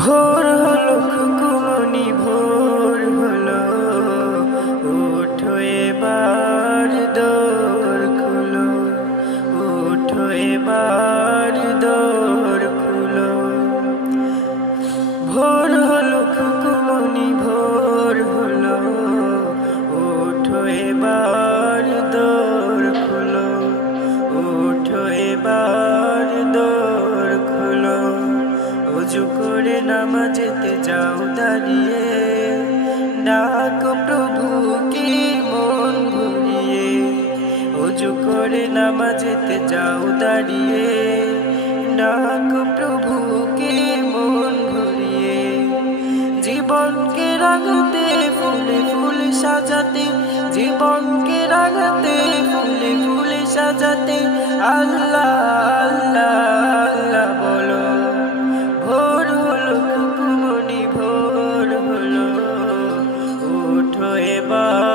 ভোর হলো খুকুমনি ভোর হলো, ওঠো এবার দোর খুলো, ওঠো এবার দোর খুলো। ভোর হলো খুকুমনি ভোর হলো, ওঠো এবার দোর খুলো, ওঠো এবার দোর খুলো। অজু করে নামাজেতে যাও দাঁড়িয়ে, ডাকো প্রভুকে মন ভরিয়ে। অজু করে নামাজেতে যাও দাঁড়িয়ে, ডাকো প্রভুকে মন ভরিয়ে। জীবনকে রাঙাতে ফুলে ফুলে সাজাতে, জীবনকে রাঙাতে ফুলে ফুলে সাজাতে আল্লাহ আল্লাহ আল্লাহ বলো। ভোর হলো খুকুমনি ভোর হলো, ওঠো এবার